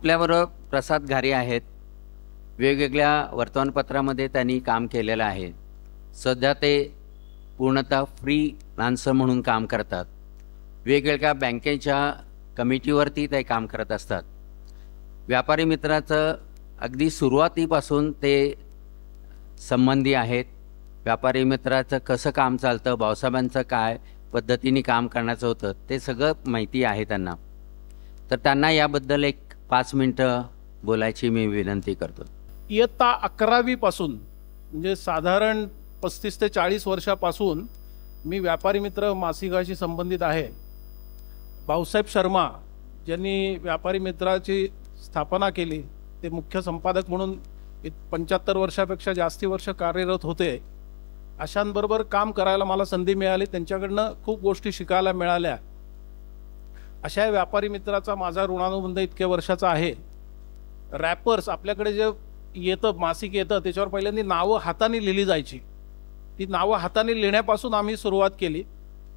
आपल्याबरोबर प्रसाद घारे आहेत. वेगवेगळ्या वर्तमानपत्रामध्ये त्यांनी काम केलेलं आहे. सध्या ते पूर्णतः फ्रीलान्सर म्हणून काम करतात. वेगवेगळ्या बँकेच्या कमिटीवरती ते काम करत असतात. व्यापारी मित्राचं अगदी सुरुवातीपासून ते संबंधी आहेत. व्यापारी मित्राचं कसं काम चालतं, भाऊसाहेबांचं काय पद्धतीने काम करण्याचं होतं, ते सगळं माहिती आहे त्यांना. तर त्यांना याबद्दल एक 5 मिनिटं बोलायची मी विनंती करतो. इयत्ता 11वी पासून म्हणजे साधारण 35 ते 40 वर्षापासून मी व्यापारी मित्र मासिकाशी संबंधित आहे. भाऊसाहेब शर्मा ज्यांनी व्यापारी मित्राची स्थापना केली, ते मुख्य संपादक म्हणून 75 वर्षापेक्षा जास्ती वर्ष कार्यरत होते. अशांबरोबर काम करायला मला संधी मिळाली. त्यांच्याकडनं खूप गोष्टी शिकायला मिळाल्या. अशा व्यापारी मित्राचा माझा ऋणानुबंध इतक्या वर्षाचा आहे. रॅपर्स आपल्याकडे जे येतं, मासिक येतं, त्याच्यावर पहिल्यांदा नावं हाताने लिहिली जायची. ती नावं हाताने लिहिण्यापासून आम्ही सुरुवात केली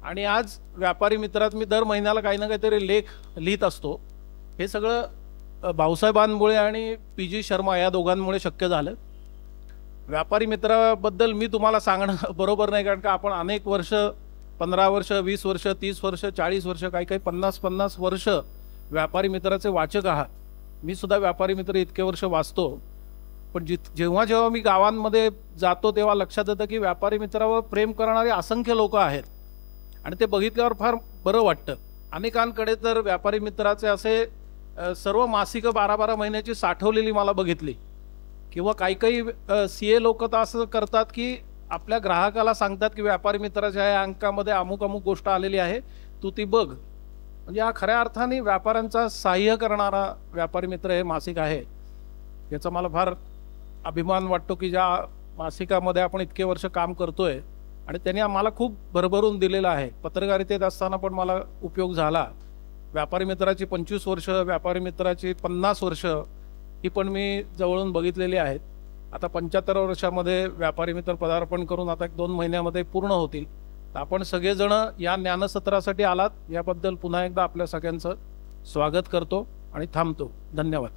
आणि आज व्यापारी मित्रात मी दर महिन्याला काही ना काहीतरी लेख लिहित असतो. हे सगळं भाऊसाहेबांमुळे आणि पी.जी. शर्मा या दोघांमुळे शक्य झालं. व्यापारी मित्राबद्दल मी तुम्हाला सांगणं बरोबर नाही, कारण का आपण अनेक वर्ष, 15 वर्ष, 20 वर्ष, 30 वर्ष, 40 वर्ष, काही काही 50-50 वर्ष व्यापारी मित्राचे वाचक आहात. मी सुद्धा व्यापारी मित्र इतके वर्ष वाचतो. पण जेव्हा जेव्हा मी गावांमध्ये जातो तेव्हा लक्षात येतं की व्यापारी मित्रावर प्रेम करणारे असंख्य लोक आहेत आणि ते बघितल्यावर फार बरं वाटतं. अनेकांकडे तर व्यापारी मित्राचे असे सर्व मासिकं 12-12 महिन्याची साठवलेली मला बघितली. किंवा काही काही CA लोक तर असं करतात की आपल्या ग्राहकाला सांगतात की व्यापारी मित्राच्या या अंकामध्ये अमुक अमुक गोष्ट आलेली आहे, तू ती बघ. म्हणजे हा खऱ्या अर्थाने व्यापाऱ्यांचा सहाय्य करणारा व्यापारी मित्र हे मासिक आहे. याचा मला फार अभिमान वाटतो की ज्या मासिकामध्ये आपण इतके वर्ष काम करतोय आणि त्यांनी आम्हाला खूप भरभरून दिलेलं आहे. पत्रकारितेत असताना पण मला उपयोग झाला. व्यापारी मित्राची 25 वर्ष, व्यापारी मित्राची 50 वर्ष ही पण मी जवळून बघितलेली आहेत. आता 75 वर्षामध्ये व्यापारी मित्र पदार्पण करून आता 1-2 महिन्यामध्ये पूर्ण होतील. तर आपण सगळेजण या ज्ञानसत्रासाठी आलात याबद्दल पुन्हा एकदा आपल्या सगळ्यांचं स्वागत करतो आणि थांबतो. धन्यवाद.